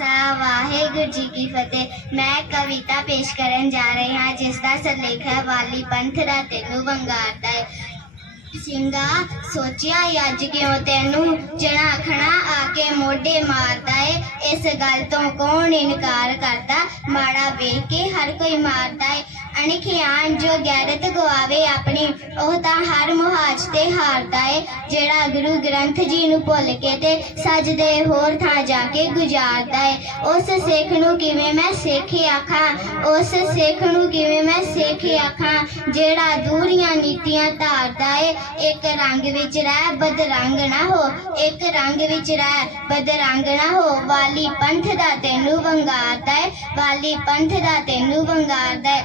ਸਾ ਵਾਹਿਗੁਰੂ ਜੀ ਕੀ ਫਤਿਹ ਮੈਂ ਕਵਿਤਾ ਪੇਸ਼ ਕਰਨ ਜਾ ਰਹੀ ਹਾਂ ਜਿਸ ਦਾ ਸਿਰਲੇਖ ਹੈ ਵਾਲੀ ਪੰਥ ਦਾ ਤੈਨੂੰ ਵੰਗਾਰਦਾ ਹੈ ਸਿੰਘਾ ਸੋਚਿਆ ਅੱਜ ਕਿਉਂ ਤੈਨੂੰ ਜਣਾਖਣਾ ਆ ਕੇ ਮੋਢੇ ਮਾਰਦਾ ਇਸ ਗੱਲ ਤੋਂ ਕੌਣ ਇਨਕਾਰ ਕਰਦਾ? ਮਾੜਾ ਵੇਖ ਕੇ ਹਰ ਕੋਈ ਮਾਰਦਾ ਏ। ਅਣਖਿਆਨ ਜੋ ਗੈਰਤ ਗਵਾਵੇ ਆਪਣੀ, ਉਹ ਤਾਂ ਹਰ ਮੁਹਾਜ ਤੇ ਹਾਰਦਾ ਏ। ਜਿਹੜਾ ਗੁਰੂ ਗ੍ਰੰਥ ਜੀ ਨੂੰ ਭੁੱਲ ਕੇ ਤੇ ਸਜਦੇ ਹੋਰ ਥਾਂ ਜਾ ਕੇ ਗੁਜ਼ਾਰਦਾ ਏ। ਉਸ ਸਿੱਖ ਨੂੰ ਕਿਵੇਂ ਮੈਂ ਸਿੱਖ ਆਖਾਂ? ਉਸ ਸਿੱਖ ਨੂੰ ਕਿਵੇਂ ਮੈਂ ਸਿੱਖ ਆਖਾਂ? ਜਿਹੜਾ ਦੂਰੀਆਂ ਨੀਤੀਆਂ ਧਾਰਦਾ ਏ, ਇੱਕ ਰੰਗ ਵਿੱਚ ਰਹਿ ਬਦਰੰਗ ਨਾ ਹੋ। ਇੱਕ ਰੰਗ ਵਿੱਚ ਰਹਿ ਬਦਰੰਗ ਨਾ ਹੋ। ਵਾਲੀ ਪੰਥ ਦਾ ਤੈਨੂੰ ਵੰਗਾਰਦਾ ਏ ਵਾਲੀ ਪੰਥ ਦਾ ਤੈਨੂੰ ਵੰਗਾਰਦਾ ਏ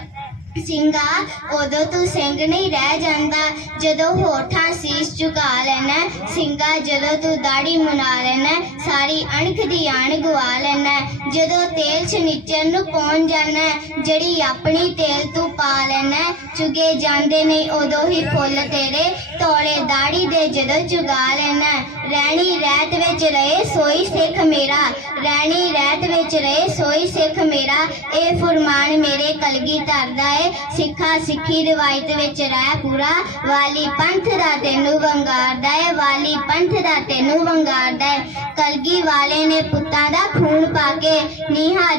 ਸਿੰਘਾ, ਉਦੋਂ ਤੂੰ ਸਿੰਘ ਨਹੀਂ ਰਹਿ ਜਾਂਦਾ, ਜਦੋਂ ਹੋਠਾਂ ਸੀਸ ਝੁਕਾ ਲੈਣਾ, ਸਿੰਘਾ ਜਦੋਂ ਤੂੰ ਦਾੜੀ ਮੁਨਾ ਲੈਣਾ, ਸਾਰੀ ਅਣਖ ਦੀ ਆਣ ਗਵਾ ਲੈਣਾ, ਜਦੋਂ ਤੇਲ ਛਨਿਚਰ ਨੂੰ ਪਹੁੰਚ ਜਾਣਾ, ਜਿਹੜੀ ਆਪਣੀ ਤੇਲ ਤੂੰ ਪਾ ਲੈਣਾ, ਚੁਗੇ ਜਾਂਦੇ ਨਹੀਂ ਉਦੋਂ ਹੀ ਫੁੱਲ ਤੇਰੇ ਤੋੜੇ ਦਾੜੀ ਦੇ ਜਦੋਂ ਚੁਗਾ ਲੈਣਾ। ਰਹਿਣੀ ਰਹਿਤ ਵਿੱਚ ਰਹੇ, ਸੋਈ ਸਿੱਖ ਮੇਰਾ। ਰਹਿਣੀ ਰਹਿਤ ਵਿੱਚ ਰਹੇ, ਸੋਈ ਸਿੱਖ ਮੇਰਾ। ਇਹ ਫੁਰਮਾਨ ਮੇਰੇ ਕਲਗੀ ਧਰਦਾ ਏ। ਸਿੱਖਾ ਸਿੱਖੀ ਰਿਵਾਇਤ ਵਿੱਚ ਰਹਿ ਪੂਰਾ। ਵਾਲੀ ਪੰਥ ਦਾ ਤੈਨੂੰ ਵੰਗਾਰਦਾ ਏ। ਵਾਲੀ ਪੰਥ ਦਾ ਤੈਨੂੰ ਵੰਗਾਰਦਾ ਏ। ਕਲਗੀ ਵਾਲੇ ਨੇ ਪੁੱਤਾਂ ਦਾ ਖੂਨ ਪਾ ਕੇ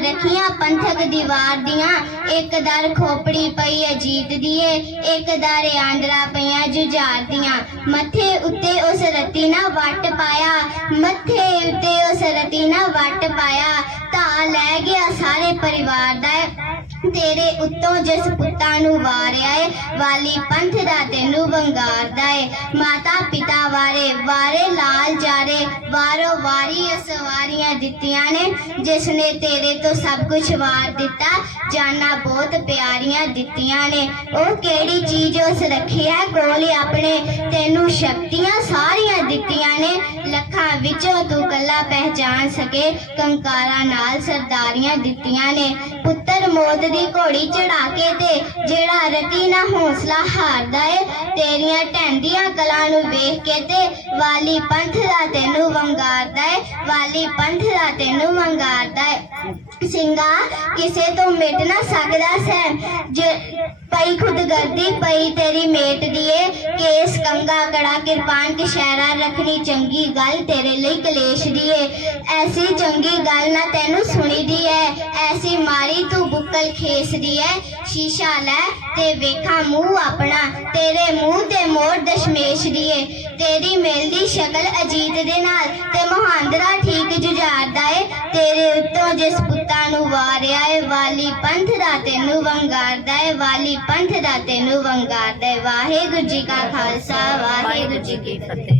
ਰੱਖੀਆਂ ਪੰਥਕ ਦੀਵਾਰ ਦੀਆਂ। ਇੱਕ ਦਰ ਖੋਪੜੀ ਪਈ ਅਜੀਤ ਦੀ ਇੱਕ ਦਰ ਆਂਦਰਾ ਪਈਆਂ ਜੁਝਾਰ ਦੀਆਂ। ਮੱਥੇ ਉੱਤੇ ਉਸ ਰਤੀ ਨਾ ਵੱਟ ਪਾਇਆ, ਮੱਥੇ ਉੱਤੇ ਉਸ ਰਤੀ ਨਾ ਵੱਟ ਪਾਇਆ। ਧਾ ਲੈ ਗਿਆ ਸਾਰੇ ਪਰਿਵਾਰ ਦਾ ਤੇਰੇ ਉੱਤੋਂ ਜਿਸ ਪੁੱਤਾਂ ਨੂੰ ਵਾਰਿਆ ਏ, ਵਾਲੀ ਪੰਥ ਦਾ ਤੈਨੂੰ ਵੰਗਾਰਦਾ ਏ। ਮਾਤਾ ਪਿਤਾ ਵਾਰੇ ਵਾਰੇ ਲਾਲ ਜਾਰੇ ਵਾਰੋ ਵਾਰੀ ਸਵਾਰੀਆਂ ਦਿੱਤੀਆਂ ਨੇ ਜਿਸ ਨੇ ਤੇਰੇ ਤੋਂ ਸਭ ਕੁਝ ਵਾਰ ਦਿੱਤਾ, ਜਾਨਾਂ ਬਹੁਤ ਪਿਆਰੀਆਂ ਦਿੱਤੀਆਂ ਨੇ। ਉਹ ਕਿਹੜੀ ਚੀਜ਼ ਉਸ ਰੱਖੀ ਹੈ? ਕੋਲ ਆਪਣੇ ਤੈਨੂੰ ਸ਼ਕਤੀਆਂ ਸਾਰੀਆਂ ਦਿੱਤੀਆਂ ਨੇ। ਲੱਖਾਂ ਵਿੱਚੋਂ ਤੂੰ ਕੱਲਾ ਪਹਿਚਾਨ ਸਕੇ, ਕੰਕਾਰਾਂ ਨਾਲ ਸਰਦਾਰੀਆਂ ਦਿੱਤੀਆਂ ਨੇ। ਪੁੱਤਰ ਮੌਤ ਦੀ ਘੋੜੀ ਚੜਾ ਕੇ ਤੇ ਜਿਹੜਾ ਰਤੀ ਨਾ ਹੌਸਲਾ ਹਾਰਦਾ ਏ, ਤੇਰੀਆਂ ਢੈਂਦੀਆਂ ਕਲਾਂ ਨੂੰ ਵੇਖ ਕੇ ਤੇ ਵਾਲੀ ਪੰਥ ਦਾ ਤੈਨੂੰ ਵੰਗਾਰਦਾ ਏ, ਵਾਲੀ ਪੰਥ ਦਾ ਤੈਨੂੰ ਵੰਗਾਰਦਾ ਏ। ਸਿੰਘਾ, ਕਿਸੇ ਤੋਂ ਮਿਟ ਨਾ ਸਕਦਾ ਸੈ ਜ ਪਈ ਖੁਦਗਰਦੀ ਪਈ ਤੇਰੀ ਮੇਟ ਦੀਏ ਕੇਸ ਕੰਗਾ ਕੜਾ, ਕਿਰਪਾਨ ਕਿਸ਼ਾਰਾ ਰੱਖਣੀ ਚੰਗੀ ਗੱਲ ਤੇਰੇ ਲਈ ਕਲੇਸ਼ ਦੀਏ ਐਸੀ ਚੰਗੀ ਗੱਲ ਨਾ ਤੈਨੂੰ ਸੁਣੀ ਦੀ ਐ ਐਸੀ ਮਾਰੀ ਤੂੰ ਬੁੱਕਲ ਖੇਸਦੀ ਐ ਸ਼ੀਸ਼ਾ ਲੈ ਤੇ ਵੇਖਾਂ ਮੂੰਹ ਆਪਣਾ। ਤੇਰੇ ਮੂੰਹ ਮੋਰ ਦਸ਼ਮੇਸ਼ ਦੀਏ ਤੇਰੀ ਮਿਲਦੀ ਸ਼ਕਲ ਅਜੀਤ ਦੇ ਨਾਲ ਤੇ ਮਹਾਂਦਰਾ ਠੀਕ ਜੁਝਾਰਦਾ ਏ। ਤੇਰੇ ਉੱਤੋਂ ਜਿਸ ਪੁੱਤਾਂ ਨੂੰ ਵਾਰਿਆ ਏ, ਵਾਲੀ ਪੰਥ ਦਾ ਤੈਨੂੰ ਵੰਗਾਰਦਾ ਏ, ਵਾਲੀ ਪੰਥ ਦਾ ਤੈਨੂੰ ਵੰਗਾਰਦਾ ਏ। ਵਾਹਿਗੁਰੂ ਜੀ ਕਾ ਖਾਲਸਾ, ਵਾਹਿਗੁਰੂ ਜੀ ਕੀ ਫਤਿਹ।